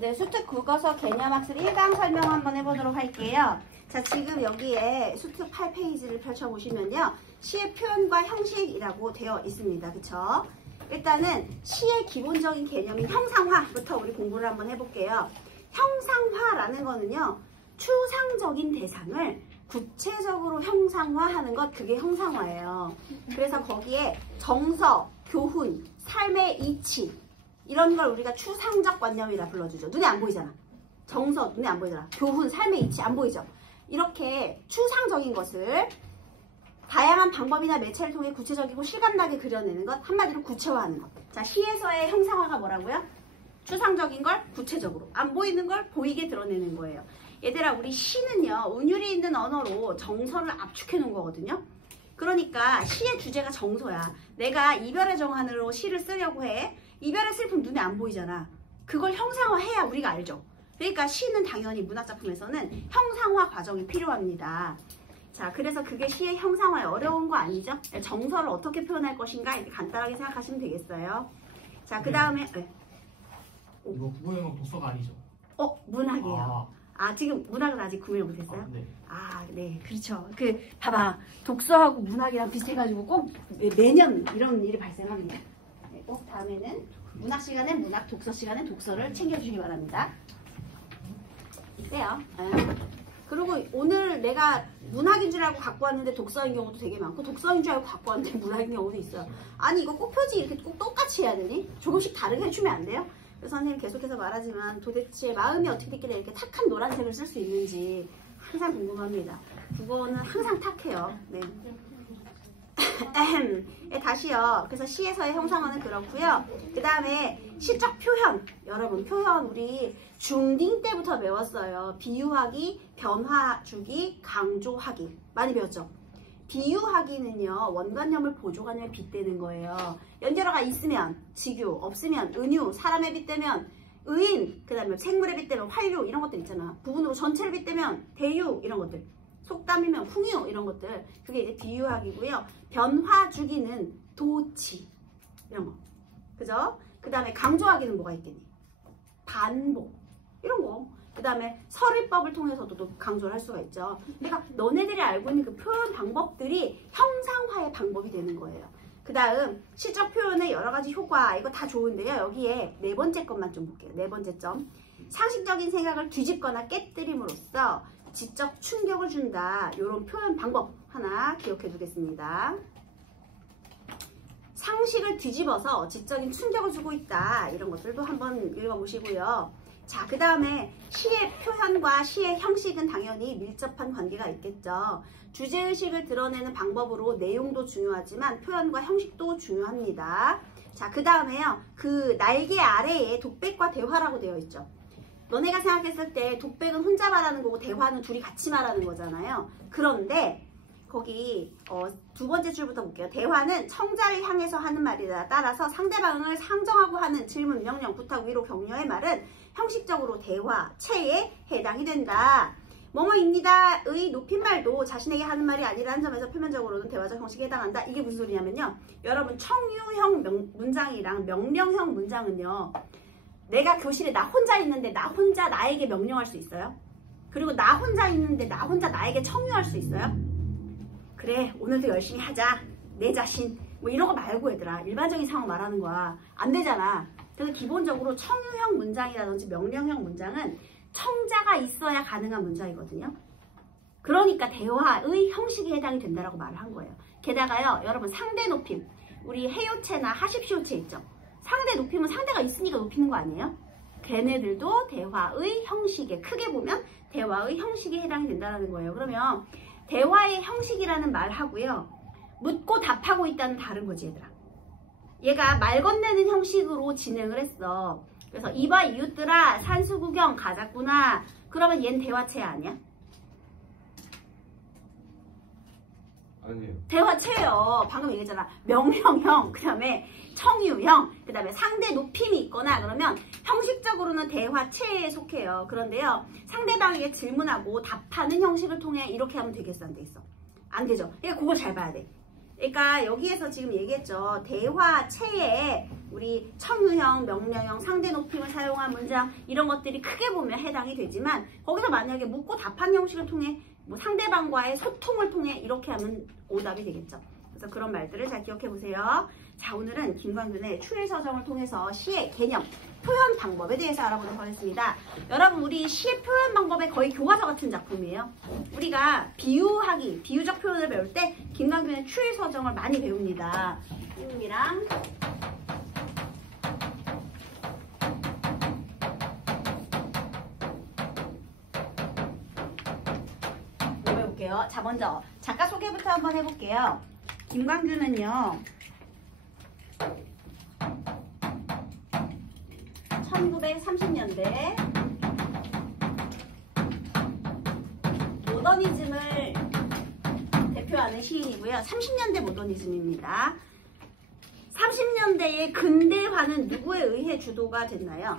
네, 수특 국어서 개념학습 1강 설명 한번 해보도록 할게요. 자, 지금 여기에 수특 8페이지를 펼쳐보시면요. 시의 표현과 형식이라고 되어 있습니다. 그쵸? 일단은 시의 기본적인 개념인 형상화부터 우리 공부를 한번 해볼게요. 형상화라는 거는요. 추상적인 대상을 구체적으로 형상화하는 것, 그게 형상화예요. 그래서 거기에 정서, 교훈, 삶의 이치 이런 걸 우리가 추상적 관념이라 불러주죠. 눈에 안 보이잖아. 정서 눈에 안 보이잖아. 교훈, 삶의 이치 안 보이죠. 이렇게 추상적인 것을 다양한 방법이나 매체를 통해 구체적이고 실감나게 그려내는 것, 한마디로 구체화하는 것. 자, 시에서의 형상화가 뭐라고요? 추상적인 걸 구체적으로, 안 보이는 걸 보이게 드러내는 거예요. 얘들아, 우리 시는요, 운율이 있는 언어로 정서를 압축해 놓은 거거든요. 그러니까 시의 주제가 정서야. 내가 이별의 정한으로 시를 쓰려고 해. 이별의 슬픔 눈에 안 보이잖아. 그걸 형상화해야 우리가 알죠. 그러니까 시는 당연히 문학작품에서는 형상화 과정이 필요합니다. 자, 그래서 그게 시의 형상화에 어려운 거 아니죠? 정서를 어떻게 표현할 것인가 이렇게 간단하게 생각하시면 되겠어요. 자, 그 다음에 이거 국어영어 독서가 아니죠? 문학이에요. 지금 문학은 아직 구별 못했어요? 네. 네, 그렇죠. 봐봐. 독서하고 문학이랑 비슷해가지고 꼭 매년 이런 일이 발생합니다. 네, 꼭 다음에는 문학 시간엔 문학, 독서 시간엔 독서를 챙겨주시기 바랍니다. 이때요. 그리고 오늘 내가 문학인 줄 알고 갖고 왔는데 독서인 경우도 되게 많고, 독서인 줄 알고 갖고 왔는데 문학인 경우도 있어요. 아니, 이거 꼭 표지 이렇게 꼭 똑같이 해야 되니? 조금씩 다르게 해주면 안 돼요? 그래서 선생님 계속해서 말하지만 도대체 마음이 어떻게 됐길래 이렇게 탁한 노란색을 쓸 수 있는지 항상 궁금합니다. 국어는 항상 탁해요. 네. 다시요. 그래서 시에서의 형상화는 그렇고요. 그 다음에 시적 표현. 여러분, 표현 우리 중딩 때부터 배웠어요. 비유하기, 변화주기, 강조하기. 많이 배웠죠? 비유하기는요, 원관념을 보조관념에 빗대는 거예요. 연결어가 있으면 직유, 없으면 은유, 사람에 빗대면 의인, 그 다음에 생물에 빗대면 활유, 이런 것들 있잖아. 부분으로 전체를 빗대면 대유, 이런 것들. 속담이면 풍유, 이런 것들. 그게 이제 비유하기고요. 변화주기는 도치, 이런 거. 그죠? 그 다음에 강조하기는 뭐가 있겠니? 반복, 이런 거. 그 다음에 설의법을 통해서도 또 강조를 할 수가 있죠. 그러니까 너네들이 알고 있는 그 표현 방법들이 형상화의 방법이 되는 거예요. 그 다음 시적 표현의 여러 가지 효과, 이거 다 좋은데요. 여기에 네 번째 것만 좀 볼게요. 네 번째 점. 상식적인 생각을 뒤집거나 깨뜨림으로써 지적 충격을 준다. 이런 표현 방법 하나 기억해 두겠습니다. 상식을 뒤집어서 지적인 충격을 주고 있다. 이런 것들도 한번 읽어보시고요. 자, 그 다음에 시의 표현과 시의 형식은 당연히 밀접한 관계가 있겠죠. 주제의식을 드러내는 방법으로 내용도 중요하지만 표현과 형식도 중요합니다. 자, 그 다음에요. 그 날개 아래에 독백과 대화라고 되어 있죠. 너네가 생각했을 때 독백은 혼자 말하는 거고 대화는 둘이 같이 말하는 거잖아요. 그런데 거기 두 번째 줄부터 볼게요. 대화는 청자를 향해서 하는 말이다. 따라서 상대방을 상정하고 하는 질문, 명령, 부탁, 위로, 격려의 말은 형식적으로 대화, 체에 해당이 된다. 뭐뭐입니다. 의 높임말도 자신에게 하는 말이 아니라는 점에서 표면적으로는 대화적 형식에 해당한다. 이게 무슨 소리냐면요. 여러분, 청유형 문장이랑 명령형 문장은요. 내가 교실에 나 혼자 있는데 나 혼자 나에게 명령할 수 있어요? 그리고 나 혼자 있는데 나 혼자 나에게 청유할 수 있어요? 그래, 오늘도 열심히 하자. 내 자신. 뭐 이런 거 말고 얘들아. 일반적인 상황 말하는 거야. 안 되잖아. 그래서 기본적으로 청유형 문장이라든지 명령형 문장은 청자가 있어야 가능한 문장이거든요. 그러니까 대화의 형식에 해당이 된다라고 말을 한 거예요. 게다가요, 여러분 상대 높임. 우리 해요체나 하십시오체 있죠. 상대 높임은 상대가 있으니까 높이는 거 아니에요? 걔네들도 대화의 형식에, 크게 보면 대화의 형식에 해당이 된다는 거예요. 그러면 대화의 형식이라는 말하고요. 묻고 답하고 있다는 다른 거지, 얘들아. 얘가 말 건네는 형식으로 진행을 했어. 그래서 이봐 이웃들아 산수 구경 가자꾸나. 그러면 얘는 대화체 아니야? 아니에요. 대화체예요. 방금 얘기했잖아. 명령형, 그 다음에 청유형, 그 다음에 상대 높임이 있거나 그러면 형식적으로는 대화체에 속해요. 그런데요. 상대방에게 질문하고 답하는 형식을 통해 이렇게 하면 되겠어? 안 되겠어? 안 되죠. 그러니까 그걸 잘 봐야 돼. 그러니까 여기에서 지금 얘기했죠. 대화체에 우리 청유형, 명령형, 상대 높임을 사용한 문장 이런 것들이 크게 보면 해당이 되지만 거기서 만약에 묻고 답한 형식을 통해 뭐 상대방과의 소통을 통해 이렇게 하면 오답이 되겠죠. 그래서 그런 말들을 잘 기억해 보세요. 자, 오늘은 김광균의 추리서정을 통해서 시의 개념, 표현 방법에 대해서 알아보도록 하겠습니다. 여러분, 우리 시의 표현 방법의 거의 교과서 같은 작품이에요. 우리가 비유하기, 비유적 표현을 배울 때 김광균의 추리서정을 많이 배웁니다. 선생님이랑 해볼게요. 자, 먼저 작가 소개부터 한번 해볼게요. 김광균은요, 1930년대 모더니즘을 대표하는 시인이고요. 30년대 모더니즘입니다. 30년대의 근대화는 누구에 의해 주도가 됐나요?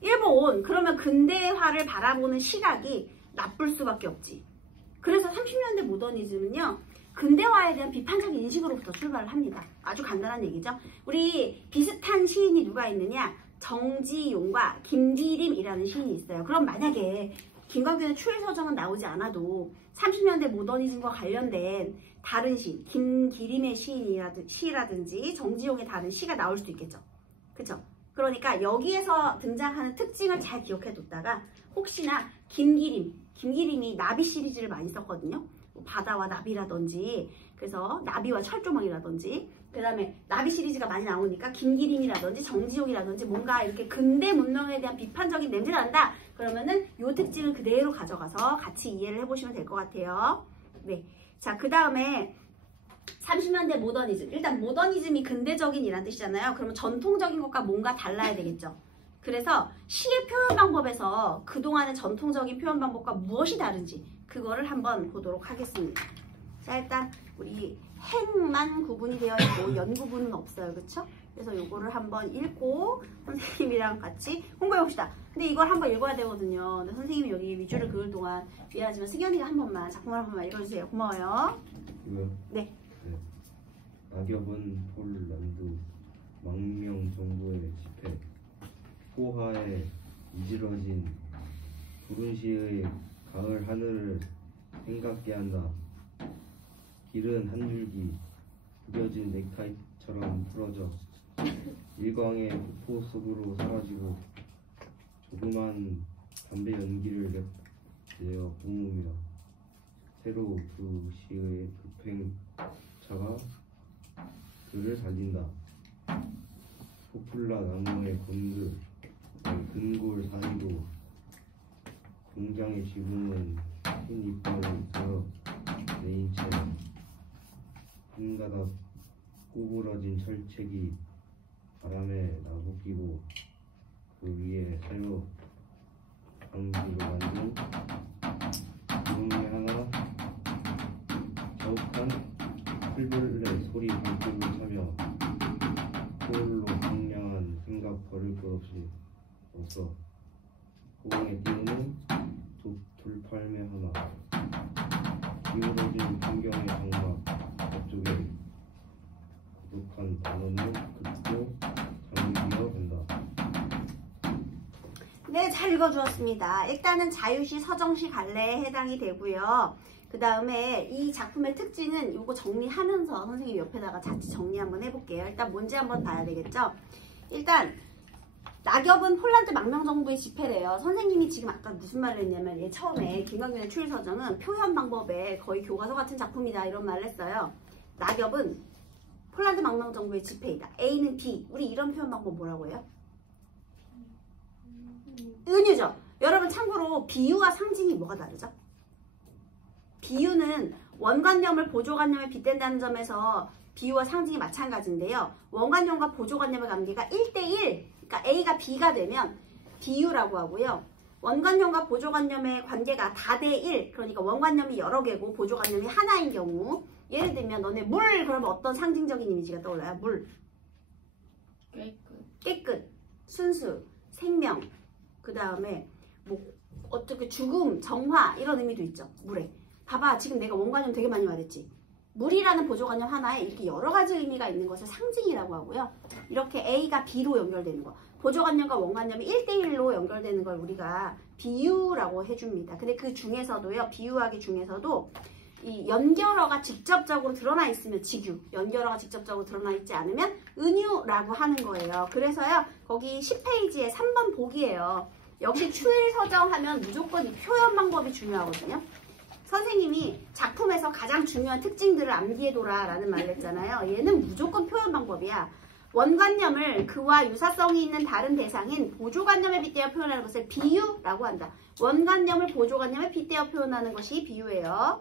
일본. 그러면 근대화를 바라보는 시각이 나쁠 수밖에 없지. 그래서 30년대 모더니즘은요, 근대화에 대한 비판적인 인식으로부터 출발을 합니다. 아주 간단한 얘기죠. 우리 비슷한 시인이 누가 있느냐? 정지용과 김기림이라는 시인이 있어요. 그럼 만약에 김광균의 추리서정은 나오지 않아도 30년대 모더니즘과 관련된 다른 시, 김기림의 시라든지 정지용의 다른 시가 나올 수도 있겠죠. 그쵸? 그러니까 여기에서 등장하는 특징을 잘 기억해뒀다가 혹시나 김기림이 나비 시리즈를 많이 썼거든요. 바다와 나비라든지, 그래서 나비와 철조망이라든지, 그 다음에 나비 시리즈가 많이 나오니까 김기림이라든지 정지용이라든지 뭔가 이렇게 근대 문명에 대한 비판적인 냄새가 난다. 그러면은 이 특징을 그대로 가져가서 같이 이해를 해보시면 될 것 같아요. 네. 자, 그 다음에 30년대 모더니즘. 일단 모더니즘이 근대적인이란 뜻이잖아요. 그러면 전통적인 것과 뭔가 달라야 되겠죠. 그래서 시의 표현 방법에서 그동안의 전통적인 표현 방법과 무엇이 다른지 그거를 한번 보도록 하겠습니다. 자, 일단 우리 행만 구분이 되어 있고 연 구분은 없어요. 그쵸? 그래서 요거를 한번 읽고 선생님이랑 같이 공부해 봅시다. 근데 이걸 한번 읽어야 되거든요. 근데 선생님이 여기 위주를 그을 동안 미안하지만 승현이가 한 번만 작품을 한 번만 읽어주세요. 고마워요. 이거요? 네. 낙엽은 폴란드 망명 정부의 집회 포화에 이지러진 부른시의 가을 하늘을 생각게 한다. 길은 한 줄기 구겨진 넥타이처럼 풀어져 일광의 폭포 속으로 사라지고 조그만 담배 연기를 내어 뿜으며 새로 두 시의 급행차가 그를 달린다. 포플라 나무의 근골 사이로 공장의 지붕은 흰 이빨을 들어 내인 채 한가닥 구부러진 철책이 바람에 나부끼고 그 위에 새로 방지로 만든 구름이 하나 자욱한 풀벌레 소리 불길을 차며 그걸로 상냥한 생각 버릴 것 없이 없어 호강에 띄우는 돌팔매 하나 기울어진 풍경의 장막 앞쪽에 고독한 단어는 긋고 잠기어 간다. 네, 잘 읽어주었습니다. 일단은 자유시, 서정시, 갈래에 해당이 되고요. 그 다음에 이 작품의 특징은 이거 정리하면서 선생님 옆에다가 같이 정리 한번 해볼게요. 일단 뭔지 한번 봐야 되겠죠. 일단 낙엽은 폴란드 망명정부의 집회래요. 선생님이 지금 아까 무슨 말을 했냐면 처음에 김광균의 추리서정은 표현 방법에 거의 교과서 같은 작품이다 이런 말을 했어요. 낙엽은 폴란드 망명정부의 집회이다. A는 B. 우리 이런 표현 방법 뭐라고 해요? 은유죠. 여러분 참고로 비유와 상징이 뭐가 다르죠? 비유는 원관념을 보조관념에 빗댄다는 점에서 비유와 상징이 마찬가지인데요. 원관념과 보조관념의 관계가 1대1, 그러니까 A가 B가 되면 비유라고 하고요. 원관념과 보조관념의 관계가 다대1, 그러니까 원관념이 여러 개고 보조관념이 하나인 경우, 예를 들면 너네 물 그러면 어떤 상징적인 이미지가 떠올라요? 물. 깨끗, 순수, 생명, 그 다음에 뭐 어떻게 죽음, 정화 이런 의미도 있죠. 물에. 봐봐, 지금 내가 원관념 되게 많이 말했지. 물이라는 보조관념 하나에 이렇게 여러 가지 의미가 있는 것을 상징이라고 하고요. 이렇게 A가 B로 연결되는 거. 보조관념과 원관념이 1대1로 연결되는 걸 우리가 비유라고 해줍니다. 근데 그 중에서도요. 비유하기 중에서도 이 연결어가 직접적으로 드러나 있으면 직유, 연결어가 직접적으로 드러나 있지 않으면 은유라고 하는 거예요. 그래서요. 거기 10페이지에 3번 보기예요. 역시 추일서정하면 무조건 이 표현 방법이 중요하거든요. 선생님이 작품에서 가장 중요한 특징들을 암기해둬라 라는 말을 했잖아요. 얘는 무조건 표현 방법이야. 원관념을 그와 유사성이 있는 다른 대상인 보조관념에 빗대어 표현하는 것을 비유라고 한다. 원관념을 보조관념에 빗대어 표현하는 것이 비유예요.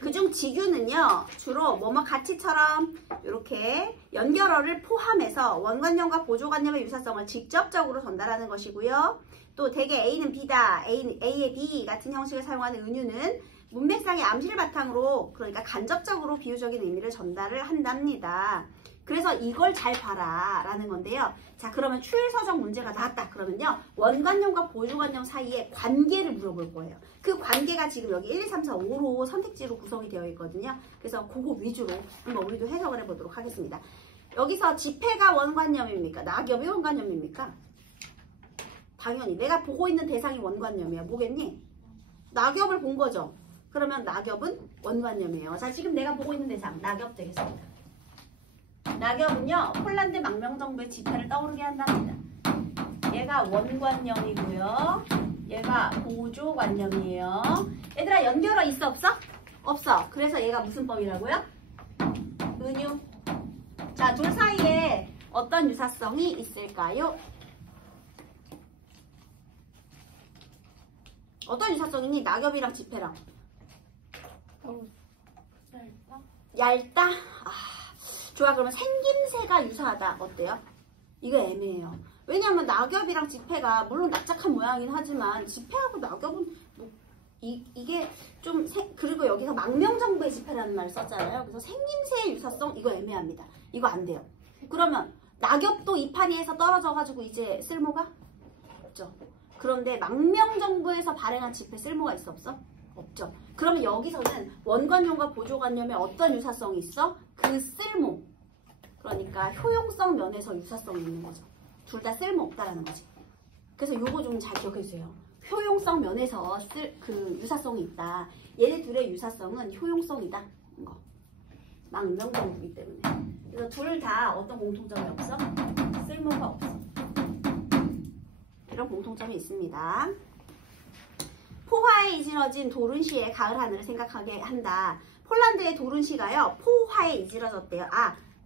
그중 직유는요. 주로 뭐뭐 가치처럼 이렇게 연결어를 포함해서 원관념과 보조관념의 유사성을 직접적으로 전달하는 것이고요. 또 대개 A는 B다, A의 B 같은 형식을 사용하는 은유는 문맥상의 암시를 바탕으로 그러니까 간접적으로 비유적인 의미를 전달을 한답니다. 그래서 이걸 잘 봐라 라는 건데요. 자, 그러면 추일서정 문제가 나왔다 그러면요. 원관념과 보조관념 사이에 관계를 물어볼 거예요. 그 관계가 지금 여기 1, 2, 3, 4, 5로 선택지로 구성이 되어 있거든요. 그래서 그거 위주로 한번 우리도 해석을 해보도록 하겠습니다. 여기서 지폐가 원관념입니까? 낙엽이 원관념입니까? 당연히 내가 보고 있는 대상이 원관념이야. 뭐겠니? 낙엽을 본 거죠. 그러면 낙엽은 원관념이에요. 자, 지금 내가 보고 있는 대상 낙엽 되겠습니다. 낙엽은요. 폴란드 망명정부의 지폐를 떠오르게 한답니다. 얘가 원관념이고요. 얘가 보조관념이에요. 얘들아 연결어 있어 없어? 없어. 그래서 얘가 무슨 법이라고요? 은유. 자, 둘 사이에 어떤 유사성이 있을까요? 어떤 유사성이니? 낙엽이랑 지폐랑. 얇다? 좋아. 그러면 생김새가 유사하다. 어때요? 이거 애매해요. 왜냐하면 낙엽이랑 지폐가 물론 납작한 모양이긴 하지만 지폐하고 낙엽은 뭐 이게 좀 그리고 여기서 망명정부의 지폐라는 말을 썼잖아요. 그래서 생김새의 유사성 이거 애매합니다. 이거 안 돼요. 그러면 낙엽도 이파리에서 떨어져가지고 이제 쓸모가 없죠. 그런데 망명정부에서 발행한 지폐 쓸모가 있어 없어? 없죠. 그러면 여기서는 원관념과 보조관념에 어떤 유사성이 있어? 그 쓸모. 그러니까 효용성 면에서 유사성이 있는 거죠. 둘 다 쓸모없다라는 거지. 그래서 요거 좀 잘 기억해주세요. 효용성 면에서 그 유사성이 있다. 얘네 둘의 유사성은 효용성이다. 거. 망명정부이기 때문에. 그래서 둘 다 어떤 공통점이 없어? 쓸모가 없어. 이런 공통점이 있습니다. 포화에 이지러진 도른시의 가을 하늘을 생각하게 한다. 폴란드의 도른시가요. 포화에 이지러졌대요.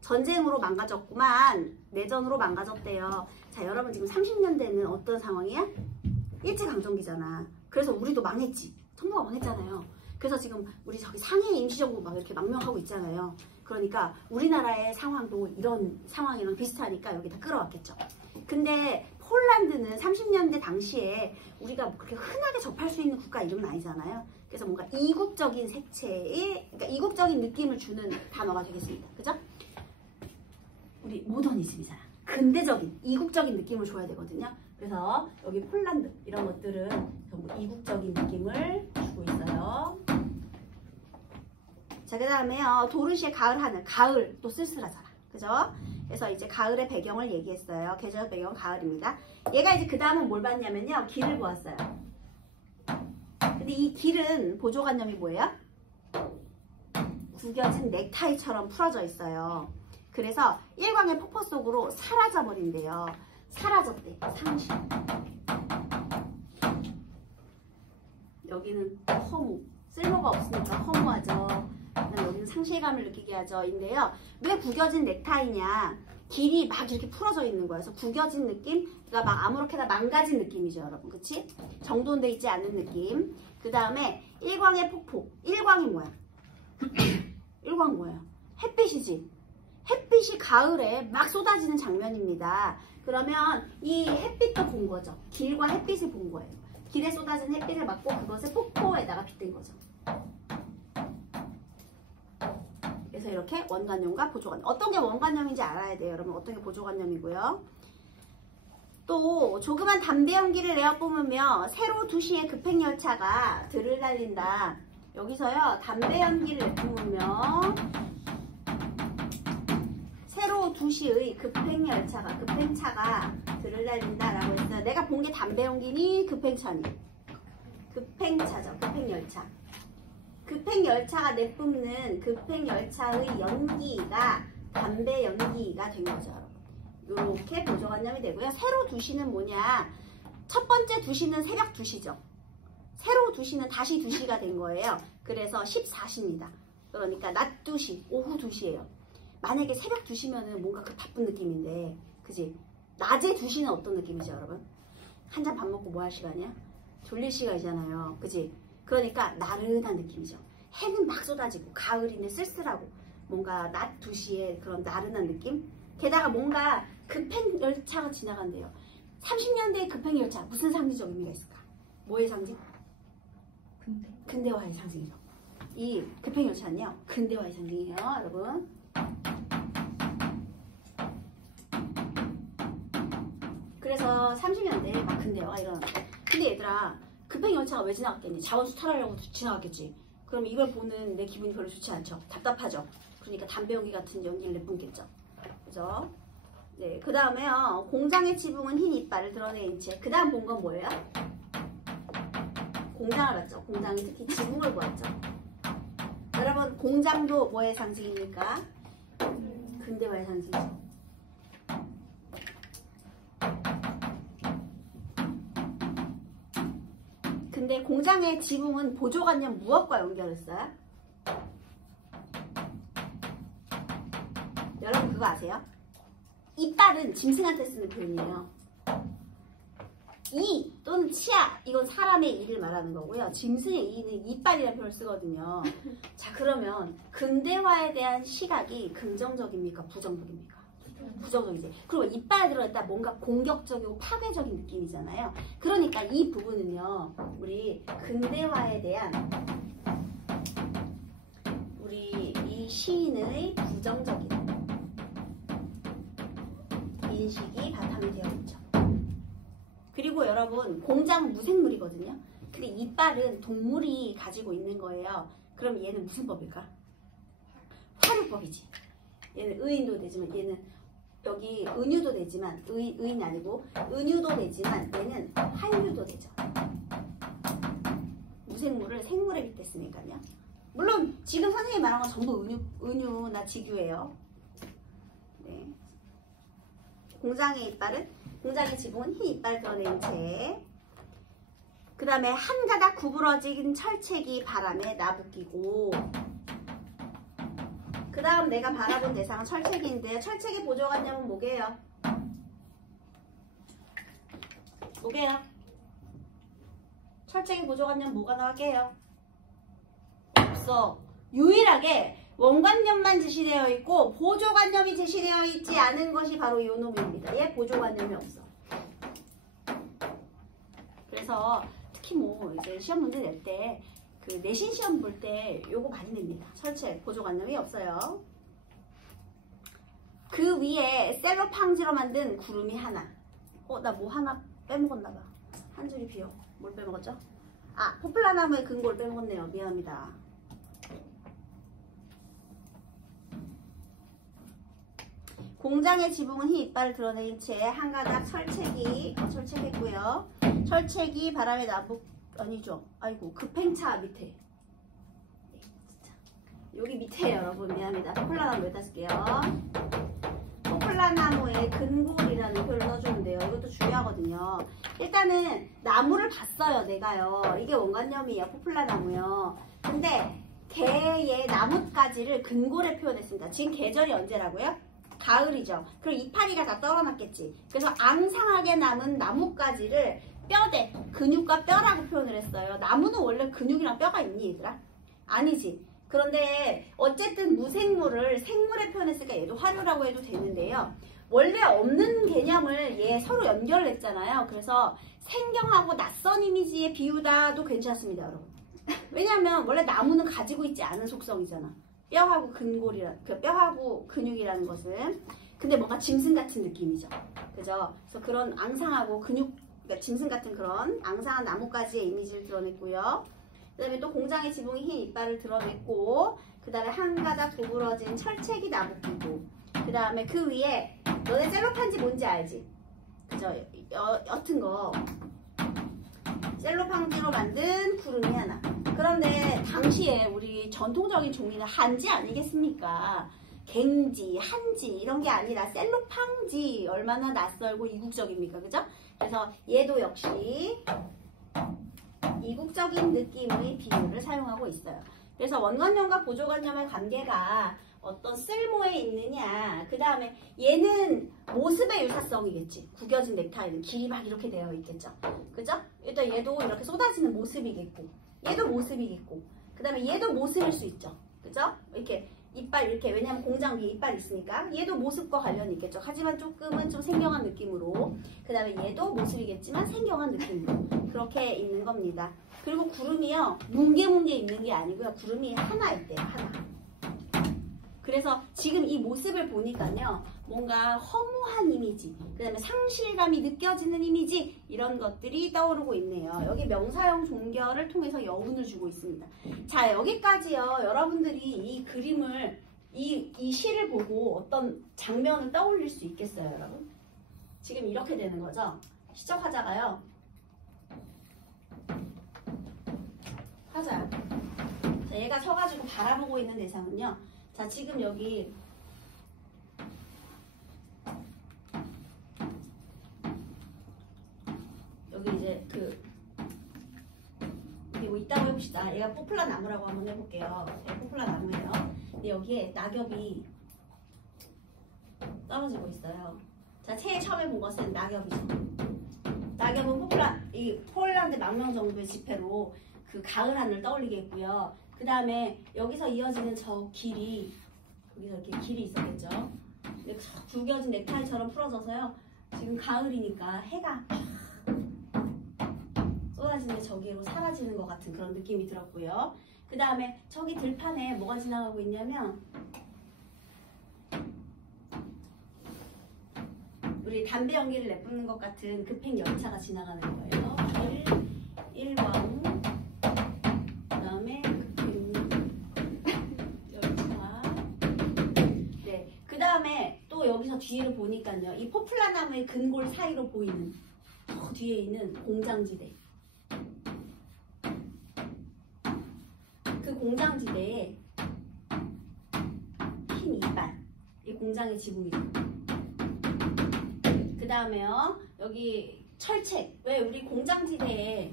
전쟁으로 망가졌구만. 내전으로 망가졌대요. 자, 여러분 지금 30년대는 어떤 상황이야? 일제강점기잖아. 그래서 우리도 망했지. 정부가 망했잖아요. 그래서 지금 우리 저기 상해 임시정부 막 이렇게 망명하고 있잖아요. 그러니까 우리나라의 상황도 이런 상황이랑 비슷하니까 여기다 끌어왔겠죠. 근데 폴란드는 30년대 당시에 우리가 그렇게 흔하게 접할 수 있는 국가 이름은 아니잖아요. 그래서 뭔가 이국적인 색채의, 그러니까 이국적인 느낌을 주는 단어가 되겠습니다. 그죠? 우리 모더니즘이잖아. 근대적인, 이국적인 느낌을 줘야 되거든요. 그래서 여기 폴란드 이런 것들은 전부 이국적인 느낌을 주고 있어요. 자, 그 다음에요. 도른시의 가을 하늘. 가을 또 쓸쓸하잖아. 그죠? 그래서 이제 가을의 배경을 얘기했어요. 계절 배경 가을입니다. 얘가 이제 그 다음은 뭘 봤냐면요. 길을 보았어요. 근데 이 길은 보조관념이 뭐예요? 구겨진 넥타이처럼 풀어져 있어요. 그래서 일광의 폭포 속으로 사라져버린대요. 사라졌대. 상실. 여기는 허무. 쓸모가 없으니까 허무하죠. 여기는 상실감을 느끼게 하죠. 인데요. 왜 구겨진 넥타이냐? 길이 막 이렇게 풀어져 있는 거예요. 그래서 구겨진 느낌? 그러니까 막 아무렇게나 망가진 느낌이죠, 여러분. 그치? 정돈돼 있지 않은 느낌. 그 다음에 일광의 폭포. 일광이 뭐야? 일광 뭐예요? 햇빛이지. 햇빛이 가을에 막 쏟아지는 장면입니다. 그러면 이 햇빛도 본 거죠. 길과 햇빛을 본 거예요. 길에 쏟아진 햇빛을 맞고 그것을 폭포에다가 빗댄 거죠. 그래서 이렇게 원관념과 보조관념. 어떤 게 원관념인지 알아야 돼요. 여러분 어떤 게 보조관념이고요. 또 조그만 담배 연기를 내어 뿜으며 세로 2시에 급행열차가 들을 날린다. 여기서요 담배 연기를 내뿜으면 세로 2시의 급행차가 들을 달린다라고 했어요. 내가 본 게 담배 연기니 급행차니? 급행차죠. 급행열차. 급행열차가 내뿜는 급행열차의 연기가 담배 연기가 된 거죠. 여러분. 이렇게 보조관념이 되고요. 세로 2시는 뭐냐? 첫 번째 2시는 새벽 2시죠. 세로 2시는 다시 2시가 된 거예요. 그래서 14시입니다. 그러니까 낮 2시, 오후 2시예요. 만약에 새벽 2시면은 뭔가 그 바쁜 느낌인데, 그지? 낮에 2시는 어떤 느낌이죠, 여러분? 한잔 밥 먹고 뭐 할 시간이야? 졸릴 시간이잖아요. 그지? 그러니까 나른한 느낌이죠. 해는 막 쏟아지고, 가을인데 쓸쓸하고, 뭔가 낮 2시에 그런 나른한 느낌? 게다가 뭔가 급행열차가 지나간대요. 30년대의 급행열차, 무슨 상징적 의미가 있을까? 뭐의 상징? 근대화의 상징이죠. 이 급행열차는요, 근대화의 상징이에요, 여러분. 그래서 30년대에 막 근대화가 일어났어. 근데 얘들아, 급행열차가 왜 지나갔겠니? 자원 수탈하려고 지나갔겠지. 그럼 이걸 보는 내 기분이 별로 좋지 않죠. 답답하죠. 그러니까 담배 연기 같은 연기를 내뿜겠죠. 그죠? 네, 그 다음에요. 공장의 지붕은 흰 이빨을 드러낸 채. 그 다음 본 건 뭐예요? 공장을 봤죠. 공장이 특히 지붕을 보았죠. 여러분, 공장도 뭐의 상징입니까? 근대화의 상징이죠. 근데 공장의 지붕은 보조관념 무엇과 연결했어요? 여러분 그거 아세요? 이빨은 짐승한테 쓰는 표현이에요. 이 또는 치아, 이건 사람의 이를 말하는 거고요. 짐승의 이는 이빨이라는 표현을 쓰거든요. 자, 그러면 근대화에 대한 시각이 긍정적입니까? 부정적입니까? 부정적이지. 그리고 이빨에 들어있다 뭔가 공격적이고 파괴적인 느낌이잖아요. 그러니까 이 부분은요, 우리 근대화에 대한 우리 이 시인의 부정적인 인식이 바탕이 되어 있죠. 그리고 여러분, 공장은 무생물이거든요. 근데 이빨은 동물이 가지고 있는 거예요. 그럼 얘는 무슨 법일까? 화류법이지. 얘는 의인도 되지만 얘는 여기 은유도 되지만 의인 아니고 은유도 되지만 얘는 한유도 되죠. 무생물을 생물에 빗댔으니까요. 물론 지금 선생님이 말한 건 전부 은유나 직유예요. 네. 공장의 이빨은, 공장의 지붕은 흰 이빨을 드러낸 채. 그 다음에 한 가닥 구부러진 철책이 바람에 나부끼고. 그 다음 내가 바라본 대상은 철책인데요. 철책의 보조관념은 뭐게요? 뭐게요? 철책의 보조관념 뭐가 나왔게요? 없어. 유일하게 원관념만 제시되어 있고 보조관념이 제시되어 있지 않은 것이 바로 이 놈입니다. 얘 보조관념이 없어. 그래서 특히 뭐 이제 시험 문제 낼 때 그 내신 시험 볼 때 요거 많이 냅니다. 철책, 보조관념이 없어요. 그 위에 셀로팡지로 만든 구름이 하나. 나 뭐 하나 빼먹었나 봐. 한 줄이 비어. 뭘 빼먹었죠? 아, 포플라나무의 근골 빼먹었네요. 미안합니다. 공장의 지붕은 흰 이빨을 드러낸 채 한 가닥 철책했고요. 철책이 바람에 아니죠. 아이고, 급행차 밑에. 네, 진짜. 여기 밑에요, 여러분. 미안합니다. 포플라나무 여기다 쓸게요. 포플라나무의 근골이라는 표현을 써주는데요. 이것도 중요하거든요. 일단은 나무를 봤어요, 내가요. 이게 원관념이에요, 포플라나무요. 근데 개의 나뭇가지를 근골에 표현했습니다. 지금 계절이 언제라고요? 가을이죠. 그럼 이파리가 다 떨어났겠지. 그래서 앙상하게 남은 나뭇가지를 뼈대, 근육과 뼈라고 표현을 했어요. 나무는 원래 근육이랑 뼈가 있니, 얘들아? 아니지. 그런데 어쨌든 무생물을 생물에 표현했으니까 얘도 화류라고 해도 되는데요. 원래 없는 개념을 얘 서로 연결을 했잖아요. 그래서 생경하고 낯선 이미지에 비유다도 괜찮습니다, 여러분. 왜냐하면 원래 나무는 가지고 있지 않은 속성이잖아. 뼈하고 뼈하고 근육이라는 것은. 근데 뭔가 짐승 같은 느낌이죠. 그죠? 그래서 그런 앙상하고 그러니까 짐승 같은 그런 앙상한 나뭇가지의 이미지를 드러냈고요. 그 다음에 또 공장의 지붕이 흰 이빨을 드러냈고, 그 다음에 한 가닥 구부러진 철책이 나부끼고, 그 다음에 그 위에 너네 셀로판지 뭔지 알지? 그죠? 옅은 거. 셀로판지로 만든 구름이 하나. 그런데 당시에 우리 전통적인 종이는 한지 아니겠습니까? 갱지, 한지 이런 게 아니라 셀로판지. 얼마나 낯설고 이국적입니까? 그죠? 그래서 얘도 역시 이국적인 느낌의 비유를 사용하고 있어요. 그래서 원관념과 보조관념의 관계가 어떤 쓸모에 있느냐. 그 다음에 얘는 모습의 유사성이겠지. 구겨진 넥타이는 길이 막 이렇게 되어 있겠죠. 그죠? 일단 얘도 이렇게 쏟아지는 모습이겠고, 얘도 모습이겠고, 그 다음에 얘도 모습일 수 있죠. 그죠? 이렇게 이빨 이렇게, 왜냐면 공장 위에 이빨이 있으니까 얘도 모습과 관련이 있겠죠. 하지만 조금은 좀 생경한 느낌으로, 그 다음에 얘도 모습이겠지만 생경한 느낌으로 그렇게 있는 겁니다. 그리고 구름이요, 뭉게뭉게 있는 게 아니고요, 구름이 하나 있대요. 하나. 그래서 지금 이 모습을 보니까요, 뭔가 허무한 이미지, 그 다음에 상실감이 느껴지는 이미지, 이런 것들이 떠오르고 있네요. 여기 명사형 종결을 통해서 여운을 주고 있습니다. 자, 여기까지요. 여러분들이 이 그림을, 이 시를 보고 어떤 장면을 떠올릴 수 있겠어요, 여러분? 지금 이렇게 되는 거죠. 시적 화자가요. 화자야. 자, 얘가 서가지고 바라보고 있는 대상은요. 자, 지금 여기 이제 여기 뭐 있다고 해봅시다. 얘가 포플라 나무라고 한번 해볼게요. 얘가 포플라 나무예요. 근데 여기에 낙엽이 떨어지고 있어요. 자, 제일 처음에 본 것은 낙엽이죠. 낙엽은 이 폴란드 망명 정부의 지폐로 그 가을 하늘 떠올리게 했고요. 그 다음에 여기서 이어지는 저 길이, 여기서 이렇게 길이 있었겠죠. 근데 구겨진 넥타이처럼 풀어져서요. 지금 가을이니까 해가 쏟아지는 저기로 사라지는 것 같은 그런 느낌이 들었고요. 그 다음에 저기 들판에 뭐가 지나가고 있냐면, 우리 담배 연기를 내뿜는 것 같은 급행 열차가 지나가는 거예요. 1왕, 그 다음에 열차. 네, 그 다음에 또 여기서 뒤를 보니까요, 이 포플라 나무의 근골 사이로 보이는 저 뒤에 있는 공장지대. 그 공장지대에 흰 이빨, 이 공장의 지붕이죠. 그 다음에요, 여기 철책. 왜 우리 공장지대에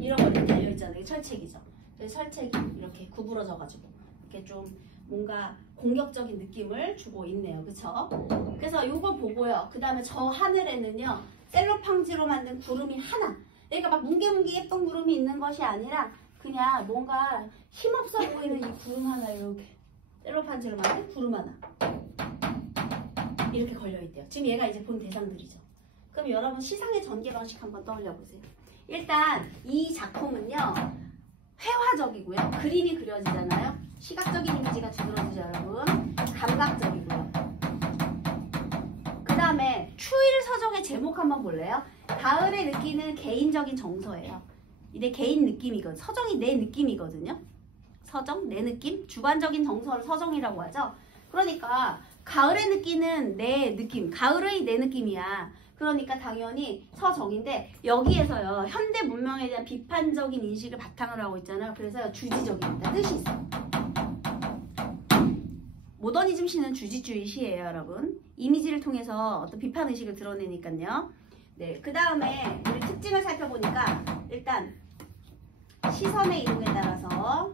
이런 거 이렇게 달려있잖아요. 이게 철책이죠. 그래서 철책이 이렇게 구부러져가지고 이렇게 좀 뭔가 공격적인 느낌을 주고 있네요. 그쵸? 그래서 요거 보고요. 그 다음에 저 하늘에는요, 셀로판지로 만든 구름이 하나. 그러니까 막 뭉게뭉게 예쁜 구름이 있는 것이 아니라 그냥 뭔가 힘없어 보이는 이 구름 하나, 이렇게 셀로판지로 만든 구름 하나 이렇게 걸려있대요. 지금 얘가 이제 본 대상들이죠. 그럼 여러분 시상의 전개 방식 한번 떠올려보세요. 일단 이 작품은요, 회화적이고요. 그림이 그려지잖아요. 시각적인 이미지가 두드러지죠, 여러분. 감각적이고요. 그 다음에 추일 서정의 제목 한번 볼래요? 가을에 느끼는 개인적인 정서예요. 내 개인 느낌이거든요. 서정이 내 느낌이거든요. 서정, 내 느낌? 주관적인 정서를 서정이라고 하죠. 그러니까 가을에 느끼는 내 느낌, 가을의 내 느낌이야. 그러니까 당연히 서정인데, 여기에서요, 현대 문명에 대한 비판적인 인식을 바탕으로 하고 있잖아요. 그래서 주지적입니다. 뜻이 있어요. 모더니즘 시는 주지주의 시예요, 여러분. 이미지를 통해서 어떤 비판 의식을 드러내니까요. 네, 그 다음에 우리 특징을 살펴보니까 일단 시선의 이동에 따라서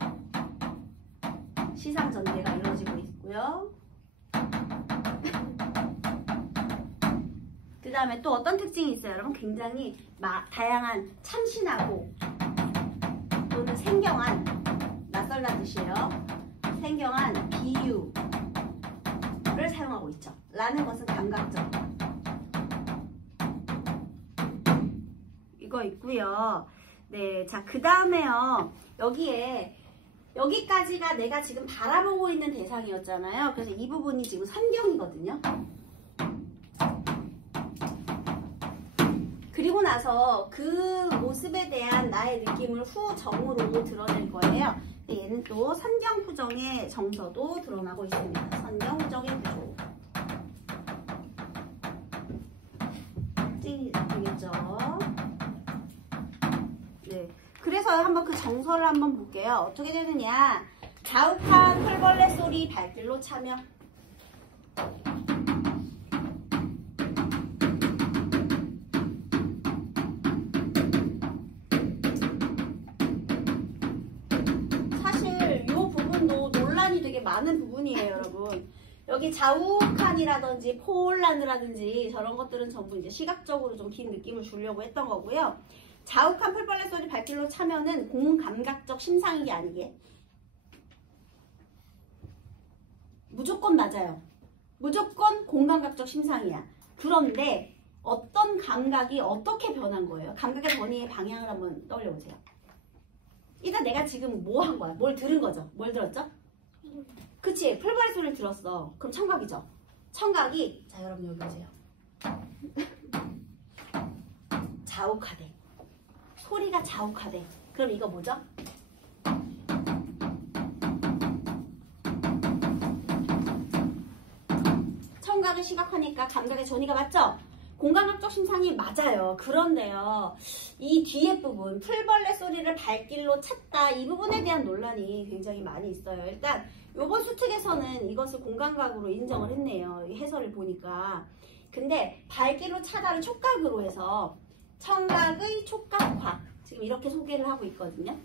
시상 전개가 이루어지고 있고요. 그 다음에 또 어떤 특징이 있어요, 여러분? 굉장히 다양한 참신하고 또는 생경한, 낯설다는 뜻이에요. 생경한 비유를 사용하고 있죠. 라는 것은 감각적. 이거 있고요. 네, 자, 그 다음에요. 여기까지가 내가 지금 바라보고 있는 대상이었잖아요. 그래서 이 부분이 지금 선경이거든요. 그리고 나서 나서 그 모습에 대한 나의 느낌을 후정으로 드러낼 거예요. 얘는 또 선경후정의 정서도 드러나고 있습니다. 선경후정의 구조. 되겠죠? 네. 그래서 한번 그 정서를 한번 볼게요. 어떻게 되느냐. 자욱한 풀벌레 소리 발길로 참여. 사실 이 부분도 논란이 되게 많은 부분이에요, 여러분. 여기 자욱한이라든지 포올란드라든지 저런 것들은 전부 이제 시각적으로 좀 긴 느낌을 주려고 했던 거고요. 자욱한 풀벌레 소리 발길로 참여는 공감각적 심상이게 아니게. 무조건 맞아요. 무조건 공감각적 심상이야. 그런데 어떤 감각이 어떻게 변한 거예요? 감각의 전이의 방향을 한번 떠올려보세요. 일단 내가 지금 뭐 한 거야? 뭘 들은 거죠? 뭘 들었죠? 그치? 풀벌레 소리를 들었어. 그럼 청각이죠? 청각이, 자 여러분 여기 보세요. 자욱하대. 소리가 자욱하대. 그럼 이거 뭐죠? 청각을 시각화니까 감각의 전이가 맞죠? 공감각적 심상이 맞아요. 그런데요, 이 뒤에 부분, 풀벌레 소리를 발길로 찾다, 이 부분에 대한 논란이 굉장히 많이 있어요. 일단 이번 수특에서는 이것을 공감각으로 인정을 했네요. 이 해설을 보니까. 근데 발길로 찾아를 촉각으로 해서 청각의 촉각화, 지금 이렇게 소개를 하고 있거든요.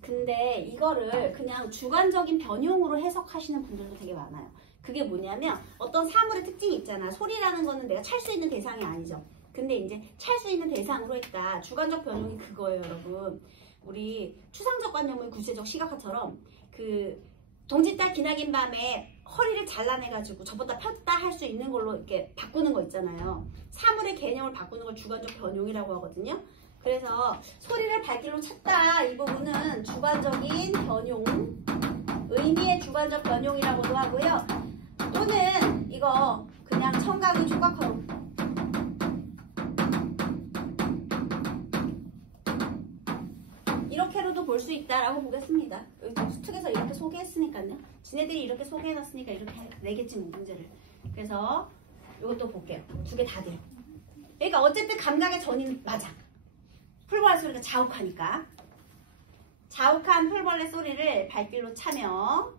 근데 이거를 그냥 주관적인 변용으로 해석하시는 분들도 되게 많아요. 그게 뭐냐면 어떤 사물의 특징이 있잖아. 소리라는 거는 내가 찰 수 있는 대상이 아니죠. 근데 이제 찰 수 있는 대상으로 했다. 주관적 변용이 그거예요, 여러분. 우리 추상적 관념의 구체적 시각화처럼 그 동짓달 기나긴 밤에 허리를 잘라내가지고 접었다 폈다 할 수 있는 걸로 이렇게 바꾸는 거 있잖아요. 사물의 개념을 바꾸는 걸 주관적 변용이라고 하거든요. 그래서 소리를 발길로 찾다, 이 부분은 주관적인 변용, 의미의 주관적 변용이라고도 하고요. 또는 이거 그냥 청각의 촉각화로 이렇게로도 볼 수 있다라고 보겠습니다. 여기 수특에서 이렇게 소개했으니까요. 지네들이 이렇게 소개해놨으니까 이렇게 내겠지 뭐 문제를. 그래서 이것도 볼게요. 두 개 다 돼요. 그러니까 어쨌든 감각의 전인 맞아. 풀벌레 소리가 자욱하니까. 자욱한 풀벌레 소리를 발길로 차며.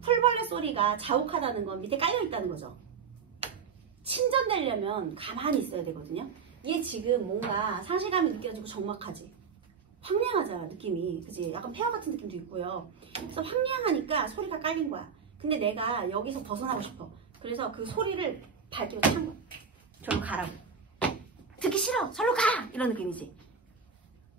풀벌레 소리가 자욱하다는 건 밑에 깔려있다는 거죠. 침전되려면 가만히 있어야 되거든요. 얘 지금 뭔가 상실감이 느껴지고 적막하지. 황량하잖아, 느낌이. 그지? 약간 폐허 같은 느낌도 있고요. 그래서 황량하니까 소리가 깔린 거야. 근데 내가 여기서 벗어나고 싶어. 그래서 그 소리를 발길로 찬 거야. 저로 가라고. 듣기 싫어! 절로 가! 이런 느낌이지.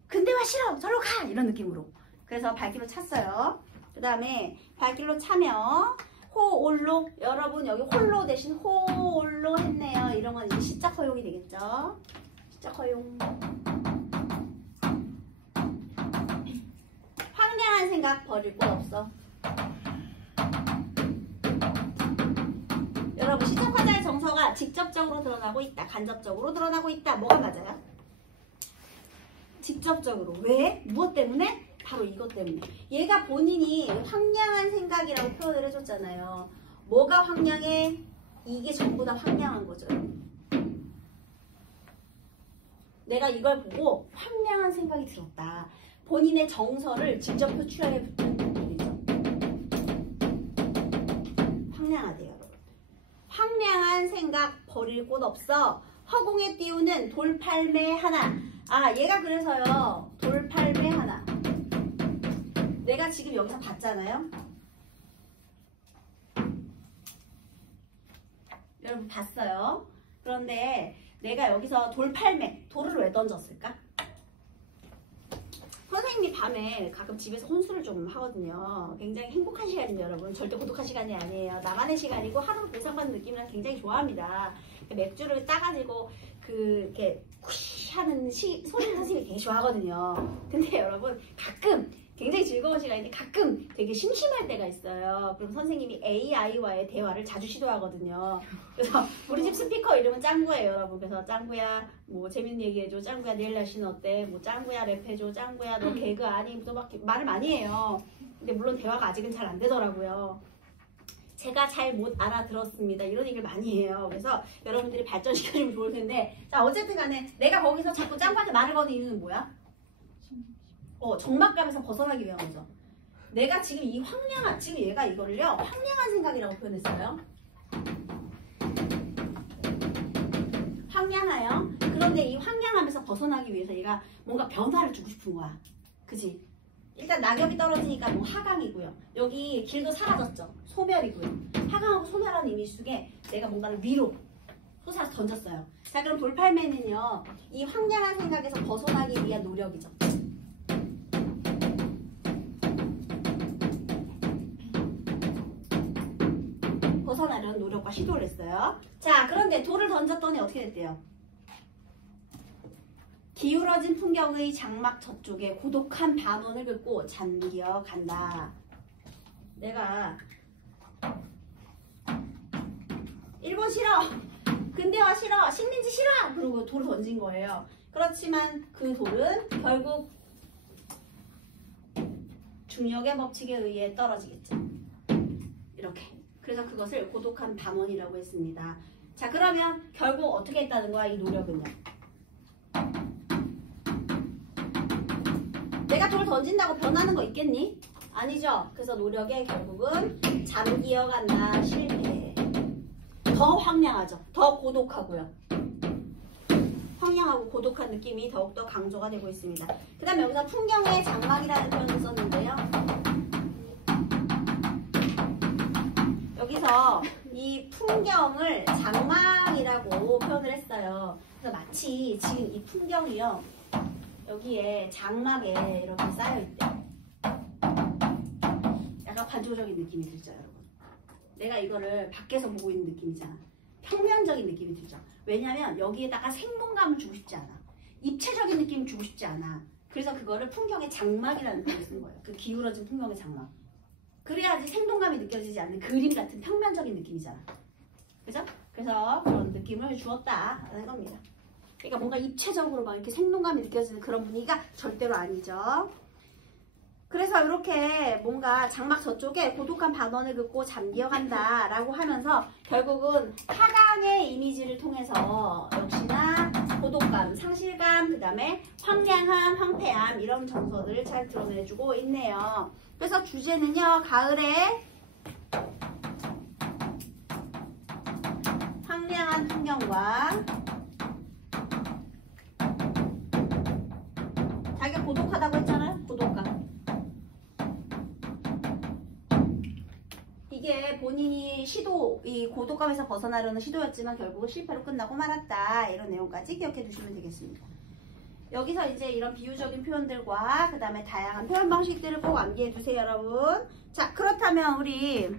근데 와 싫어! 절로 가! 이런 느낌으로. 그래서 발길로 찼어요. 그 다음에 발길로 차며 호올로, 여러분 여기 홀로 대신 호올로 했네요. 이런 건 이제 시적 허용이 되겠죠. 시적 허용. 황량한 생각 버릴 곳 없어. 여러분 시적화자의 정서가 직접적으로 드러나고 있다, 간접적으로 드러나고 있다. 뭐가 맞아요? 직접적으로. 왜? 무엇 때문에? 바로 이것 때문에. 얘가 본인이 황량한 생각이라고 표현을 해줬잖아요. 뭐가 황량해? 이게 전부 다 황량한 거죠. 내가 이걸 보고 황량한 생각이 들었다. 본인의 정서를 직접 표출해 붙은 부분이죠. 황량하대요, 여러분. 황량한 생각 버릴 곳 없어. 허공에 띄우는 돌팔매 하나. 아, 얘가 그래서요. 돌팔매 하나. 내가 지금 여기서 봤잖아요. 여러분 봤어요. 그런데 내가 여기서 돌팔매, 돌을 왜 던졌을까? 선생님이 밤에 가끔 집에서 혼술을 좀 하거든요. 굉장히 행복한 시간입니다, 여러분. 절대 고독한 시간이 아니에요. 나만의 시간이고 하루 보상받는 느낌이랑 굉장히 좋아합니다. 맥주를 따가지고 이렇게 휘 하는 소리를 선생님이 되게 좋아하거든요. 근데 여러분 가끔 굉장히 즐거운 시간인데 가끔 되게 심심할 때가 있어요. 그럼 선생님이 AI와의 대화를 자주 시도하거든요. 그래서 우리 집 스피커 이름은 짱구예요, 여러분. 그래서 짱구야, 뭐 재밌는 얘기해줘. 짱구야, 내일 날씨는 어때? 뭐 짱구야, 랩해줘. 짱구야, 너 개그 아니? 또 막 말을 많이 해요. 근데 물론 대화가 아직은 잘 안 되더라고요. 제가 잘 못 알아들었습니다. 이런 얘기를 많이 해요. 그래서 여러분들이 발전시켜주면 좋을 텐데, 자, 어쨌든 간에 내가 거기서 자꾸 짱구한테 말을 거는 이유는 뭐야? 적막감에서 벗어나기 위한 거죠. 내가 지금 이 황량한, 지금 얘가 이거를요, 황량한 생각이라고 표현했어요. 황량해요. 그런데 이 황량함에서 벗어나기 위해서 얘가 뭔가 변화를 주고 싶은 거야. 그치? 일단 낙엽이 떨어지니까 뭐 하강이고요. 여기 길도 사라졌죠. 소멸이고요. 하강하고 소멸하는 이미지 속에 내가 뭔가를 위로 솟아서 던졌어요. 자, 그럼 돌팔매는요, 이 황량한 생각에서 벗어나기 위한 노력이죠. 벗어나려는 노력과 시도를 했어요. 자, 그런데 돌을 던졌더니 어떻게 됐대요? 기울어진 풍경의 장막 저쪽에 고독한 밤원을 긋고 잠겨 간다. 내가 1번 싫어, 근대화 싫어, 식민지 싫어, 그러고 돌을 던진 거예요. 그렇지만 그 돌은 결국 중력의 법칙에 의해 떨어지겠죠. 이렇게. 그래서 그것을 고독한 밤원이라고 했습니다. 자, 그러면 결국 어떻게 했다는 거야, 이 노력은요? 내가 돌 던진다고 변하는 거 있겠니? 아니죠. 그래서 노력에 결국은 잠기어 간다. 실패. 더 황량하죠. 더 고독하고요. 황량하고 고독한 느낌이 더욱더 강조가 되고 있습니다. 그 다음에 여기서 풍경의 장막이라는 표현을 썼는데요. 여기서 이 풍경을 장막이라고 표현을 했어요. 그래서 마치 지금 이 풍경이요, 여기에 장막에 이렇게 쌓여있대. 약간 관조적인 느낌이 들죠, 여러분? 내가 이거를 밖에서 보고 있는 느낌이잖아. 평면적인 느낌이 들죠. 왜냐면 여기에다가 생동감을 주고 싶지 않아. 입체적인 느낌을 주고 싶지 않아. 그래서 그거를 풍경의 장막이라는 표현을 쓴 거예요. 그 기울어진 풍경의 장막. 그래야지 생동감이 느껴지지 않는 그림 같은 평면적인 느낌이잖아. 그죠? 그래서 그런 느낌을 주었다라는 겁니다. 그러니까 뭔가 입체적으로 막 이렇게 생동감이 느껴지는 그런 분위기가 절대로 아니죠. 그래서 이렇게 뭔가 장막 저쪽에 고독한 반원을 긋고 잠기어 간다 라고 하면서 결국은 하강의 이미지를 통해서 역시나 고독감, 상실감, 그 다음에 황량함, 황폐함 이런 정서들을 잘 드러내주고 있네요. 그래서 주제는요, 가을에 황량한 풍경과 자기가 고독하다고 했잖아요. 고독감. 이게 본인이 이 고독감에서 벗어나려는 시도였지만 결국은 실패로 끝나고 말았다. 이런 내용까지 기억해 주시면 되겠습니다. 여기서 이제 이런 비유적인 표현들과 그 다음에 다양한 표현 방식들을 꼭 암기해 두세요, 여러분. 자, 그렇다면 우리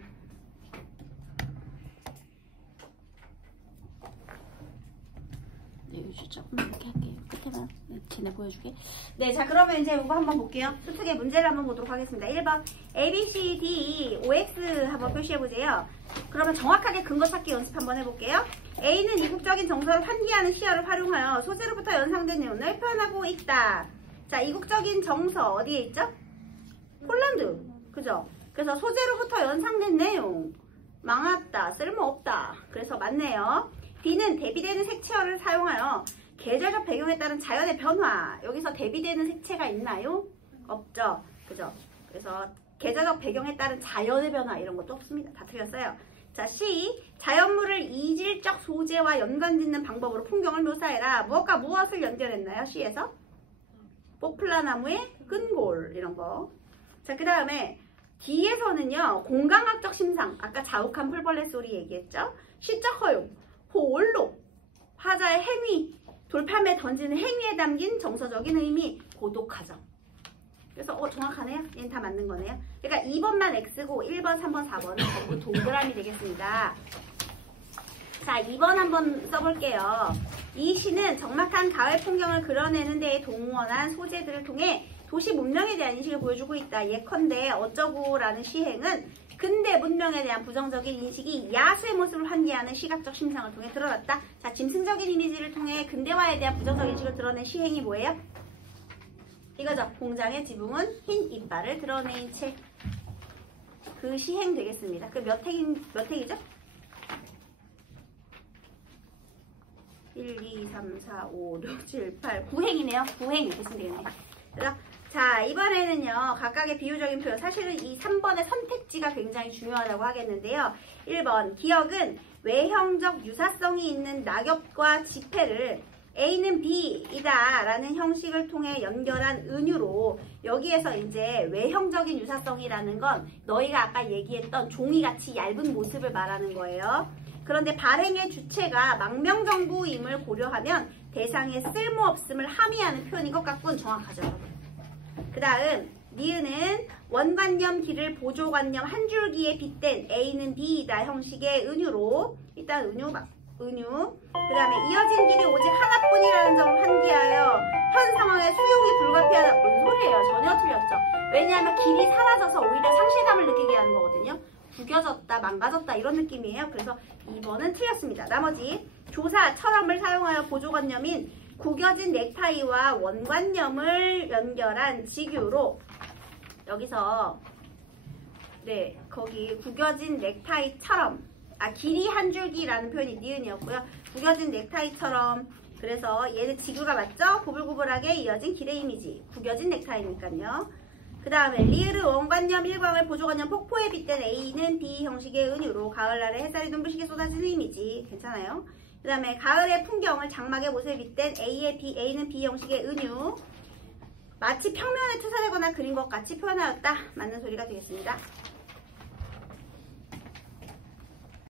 조금 이렇게 할게요. 끝에만 지내 보여주게. 네, 자, 그러면 이제 이거 한번 볼게요. 수특의 문제를 한번 보도록 하겠습니다. 1번 A, B, C, D, OX 한번 표시해보세요. 그러면 정확하게 근거 찾기 연습 한번 해볼게요. A는 이국적인 정서를 환기하는 시야를 활용하여 소재로부터 연상된 내용을 표현하고 있다. 자, 이국적인 정서 어디에 있죠? 폴란드. 그죠? 그래서 소재로부터 연상된 내용. 망했다. 쓸모없다. 그래서 맞네요. B는 대비되는 색채어를 사용하여 계절적 배경에 따른 자연의 변화. 여기서 대비되는 색채가 있나요? 없죠. 그죠? 그래서 계절적 배경에 따른 자연의 변화 이런 것도 없습니다. 다 틀렸어요. 자, C. 자연물을 이질적 소재와 연관짓는 방법으로 풍경을 묘사해라. 무엇과 무엇을 연결했나요? C에서? 포플라나무의 끈골 이런 거. 자, 그 다음에 D에서는요. 공간학적 심상. 아까 자욱한 풀벌레 소리 얘기했죠? 시적 허용. 호올로. 화자의 행위. 돌팔매 던지는 행위에 담긴 정서적인 의미. 고독하죠. 그래서 정확하네요. 얘는 다 맞는 거네요. 그러니까 2번만 X고 1번, 3번, 4번은 전부 동그라미 되겠습니다. 자, 2번 한번 써볼게요. 이 시는 적막한 가을 풍경을 그려내는 데에 동원한 소재들을 통해 도시 문명에 대한 인식을 보여주고 있다. 예컨대 어쩌고라는 시행은 근대 문명에 대한 부정적인 인식이 야수의 모습을 환기하는 시각적 심상을 통해 드러났다. 자, 짐승적인 이미지를 통해 근대화에 대한 부정적인 인식을 드러낸 시행이 뭐예요? 이거죠. 공장의 지붕은 흰 이빨을 드러낸 채. 그 시행 되겠습니다. 그 몇 핵이죠? 1, 2, 3, 4, 5, 6, 7, 8, 9행이네요. 9행 이렇게 쓰면 되겠네요. 그래서 자, 이번에는요. 각각의 비유적인 표현. 사실은 이 3번의 선택지가 굉장히 중요하다고 하겠는데요. 1번, 기억은 외형적 유사성이 있는 낙엽과 지폐를 A는 B이다 라는 형식을 통해 연결한 은유로 여기에서 이제 외형적인 유사성이라는 건 너희가 아까 얘기했던 종이같이 얇은 모습을 말하는 거예요. 그런데 발행의 주체가 망명정부임을 고려하면 대상의 쓸모없음을 함의하는 표현인 것 같군. 정확하죠. 그 다음 니은은 원관념 길을 보조관념 한 줄기에 빗댄 A는 B이다 형식의 은유로 일단 은유 그 다음에 이어진 길이 오직 하나뿐이라는 점을 환기하여 현 상황에 수용이 불가피하다. 뭔 소리예요? 전혀 틀렸죠. 왜냐하면 길이 사라져서 오히려 상실감을 느끼게 하는 거거든요. 구겨졌다, 망가졌다 이런 느낌이에요. 그래서 2번은 틀렸습니다. 나머지 조사처럼을 사용하여 보조관념인 구겨진 넥타이와 원관념을 연결한 직유로 여기서 네 거기 구겨진 넥타이처럼 길이 한 줄기라는 표현이 니은이었고요. 구겨진 넥타이처럼 그래서 얘는 지구가 맞죠? 고불고불하게 이어진 길의 이미지 구겨진 넥타이니까요. 그 다음에 리을은 원관념 일광을 보조관념 폭포에 빗댄 A는 B 형식의 은유로 가을날에 햇살이 눈부시게 쏟아지는 이미지 괜찮아요. 그 다음에 가을의 풍경을 장막의 모습에 빗댄 A는 B 형식의 은유 마치 평면에 투사되거나 그린 것 같이 표현하였다. 맞는 소리가 되겠습니다.